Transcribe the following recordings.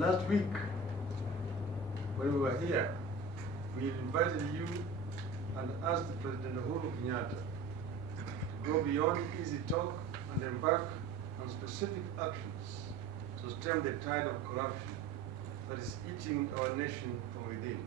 Last week, when we were here, we invited you and asked President Uhuru Kenyatta to go beyond easy talk and embark on specific actions to stem the tide of corruption that is eating our nation from within.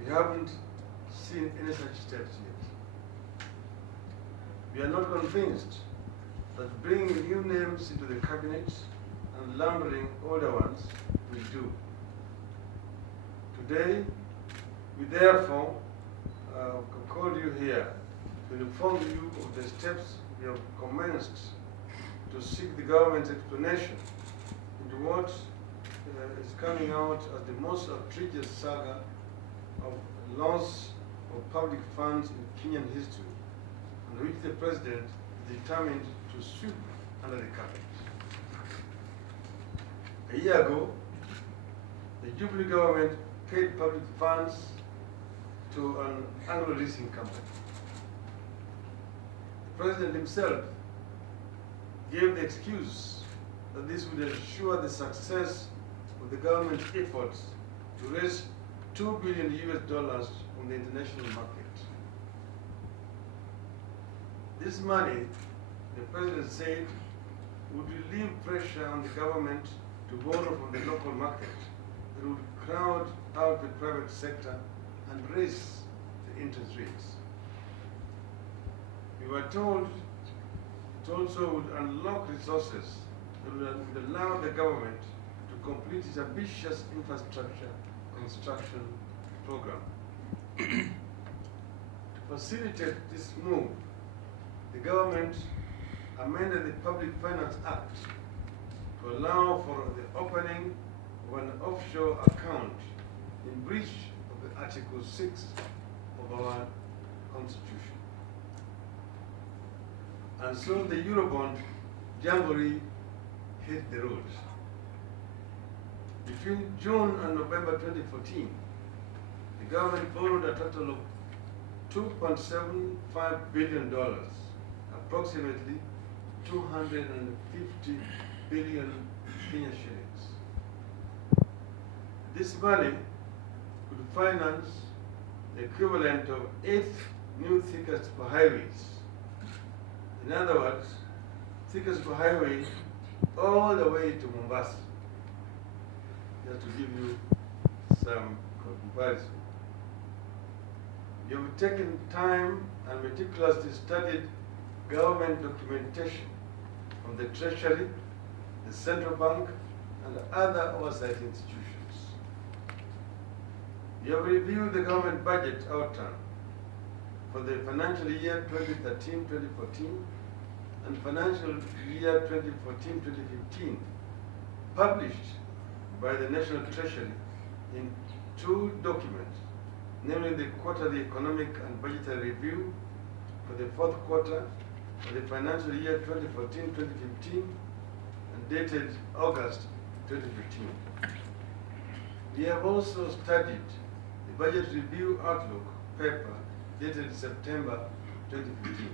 We haven't seen any such steps yet. We are not convinced that bringing new names into the cabinet and laundering older ones will do. Today, we therefore called you here to inform you of the steps we have commenced to seek the government's explanation into what is coming out as the most outrageous saga of loss of public funds in Kenyan history, and which the President is determined to sweep under the carpet. A year ago, the Jubilee government paid public funds to an Anglo-leasing company. The President himself gave the excuse that this would ensure the success of the government's efforts to raise $2 billion from the international market. This money, the President said, would relieve pressure on the government to borrow from the local market that would crowd out the private sector and raise the interest rates. We were told it also would unlock resources that would allow the government to complete its ambitious infrastructure construction program. To facilitate this move, the government amended the Public Finance Act to allow for the opening of an offshore account in breach of the Article 6 of our Constitution. And so the Eurobond jamboree hit the road. Between June and November 2014, the government borrowed a total of $2.75 billion, approximately 250 billion Kenya shillings. This money could finance the equivalent of 8 new Thika highways. In other words, Thika highway all the way to Mombasa. Just to give you some comparison. You have taken time and meticulously studied government documentation from the Treasury, the Central Bank, and other oversight institutions. You have reviewed the government budget outturn for the financial year 2013-2014 and financial year 2014-2015, published by the National Treasury in 2 documents, namely the Quarterly Economic and Budgetary Review for the 4th quarter of the financial year 2014-2015 and dated August 2015. We have also studied the Budget Review Outlook paper dated September 2015.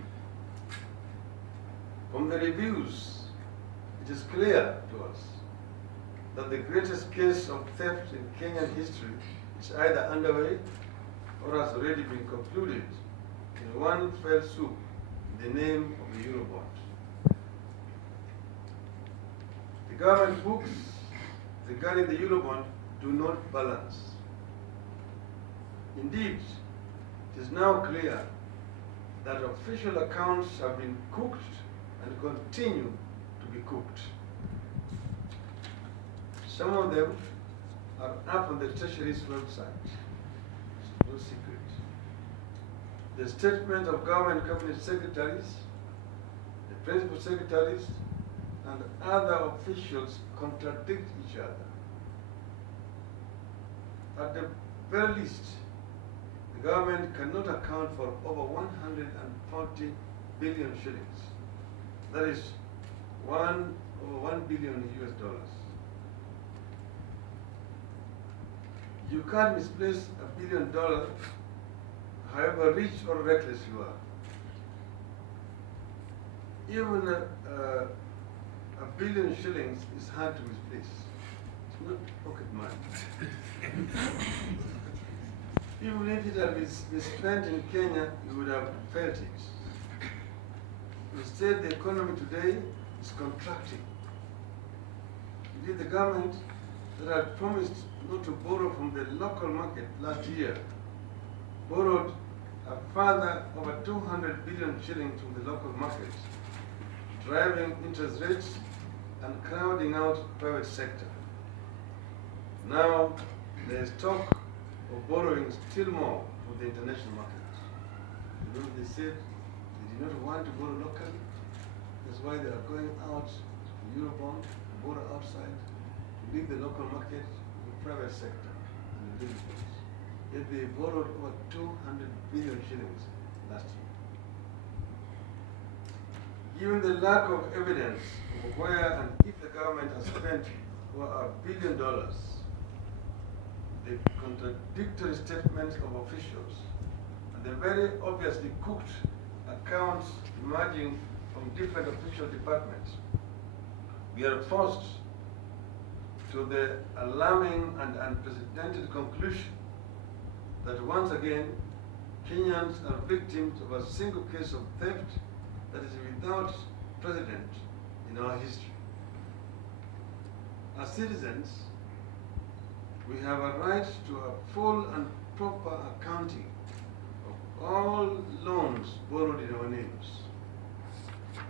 From the reviews, it is clear to us that the greatest case of theft in Kenyan history is either underway or has already been concluded in one fell swoop in the name of the Eurobond. The government books regarding the Eurobond do not balance. Indeed, it is now clear that official accounts have been cooked and continue to be cooked. Some of them are up on the Treasury's website. It's no secret. The statement of government cabinet secretaries, the principal secretaries, and other officials contradict each other. At the very least, the government cannot account for over 140 billion shillings. That is over $1 billion. You can't misplace $1 billion, however rich or reckless you are. Even a billion shillings is hard to misplace. not pocket money. Even if it had been spent in Kenya, you would have felt it. Instead, the economy today is contracting. Indeed, the government that had promised not to borrow from the local market last year borrowed a further over 200 billion shillings from the local market, driving interest rates and crowding out private sector. Now, there is talk of borrowing still more from the international market. You know, they said they did not want to borrow locally. That's why they are going out to Eurobond, to borrow outside, to leave the local market to the private sector and the business. Yet they borrowed over 200 billion shillings last year. Given the lack of evidence of where and if the government has spent over $1 billion, the contradictory statements of officials, and the very obviously cooked accounts emerging from different official departments, we are forced to the alarming and unprecedented conclusion that once again, Kenyans are victims of a single case of theft that is without precedent in our history. As citizens, we have a right to a full and proper accounting of all loans borrowed in our names.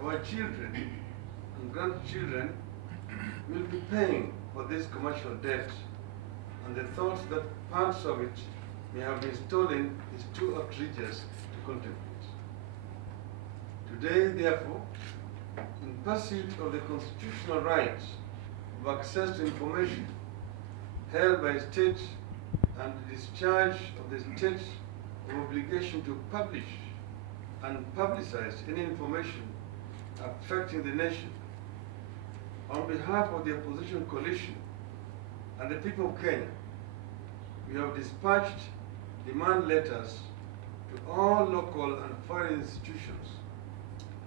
Our children and grandchildren will be paying for this commercial debt, and the thought that parts of it may have been stolen is too outrageous to contemplate. Today, therefore, in pursuit of the constitutional right of access to information held by state and the discharge of the state's obligation to publish and publicize any information affecting the nation, on behalf of the opposition coalition and the people of Kenya, we have dispatched demand letters to all local and foreign institutions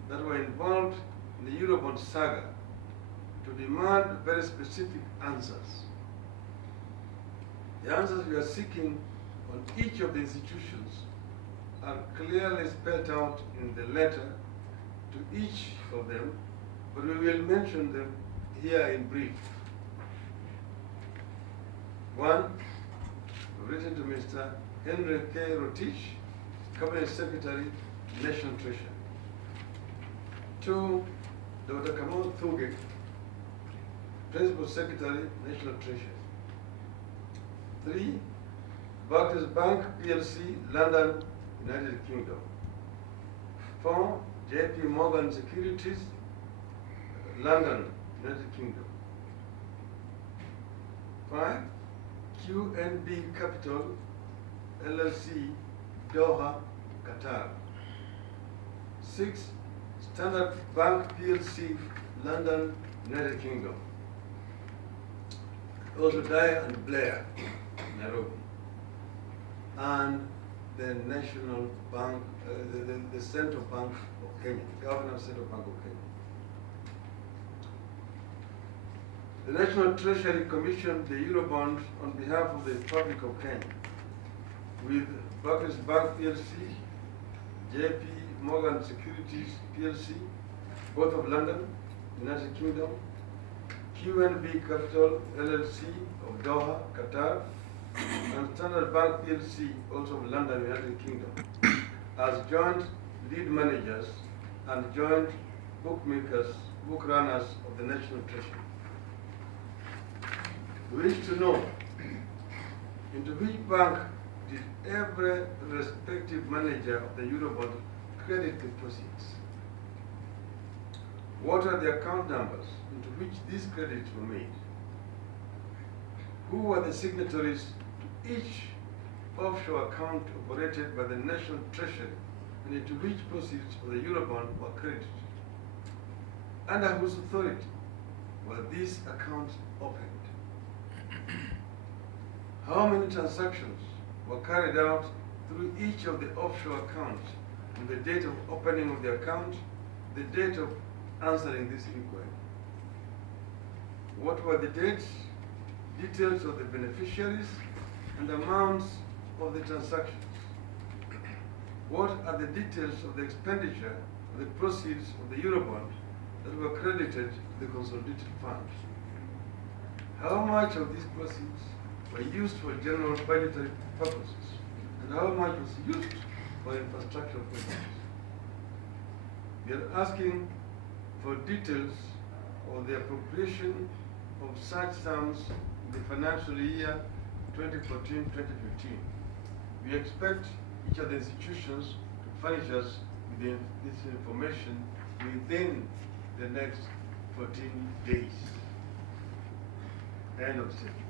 that were involved in the Eurobond saga to demand very specific answers. The answers we are seeking on each of the institutions are clearly spelled out in the letter to each of them, but we will mention them here in brief. One, written to Mr. Henry K. Rotich, Cabinet Secretary, National Treasury. Two, Dr. Kamal Thuge, Principal Secretary, National Treasury. Three, Barclays Bank PLC, London, United Kingdom. Four, JP Morgan Securities, London, United Kingdom. Five, QNB Capital, LLC, Doha, Qatar. Six, Standard Bank PLC, London, United Kingdom. Also Dye and Blair, Nairobi. And the National Bank, the Central Bank of Kenya, Governor of Central Bank of Kenya. The National Treasury commissioned the Eurobond on behalf of the Republic of Kenya with Barclays Bank PLC, JP Morgan Securities PLC, both of London, United Kingdom, QNB Capital LLC of Doha, Qatar, and Standard Bank PLC, also of London, United Kingdom, as joint lead managers and joint book runners of the National Treasury. We wish to know into which bank did every respective manager of the Eurobond credit the proceeds? What are the account numbers into which these credits were made? Who were the signatories to each offshore account operated by the National Treasury and into which proceeds of the Eurobond were credited? Under whose authority were these accounts opened? How many transactions were carried out through each of the offshore accounts on the date of opening of the account, the date of answering this inquiry? What were the dates details of the beneficiaries, and amounts of the transactions. What are the details of the expenditure of the proceeds of the Eurobond that were credited to the consolidated funds? How much of these proceeds were used for general budgetary purposes, and how much was used for infrastructure projects? We are asking for details of the appropriation of such sums in the financial year 2014-2015. We expect each of the institutions to furnish us with this information within the next 14 days. End of statement.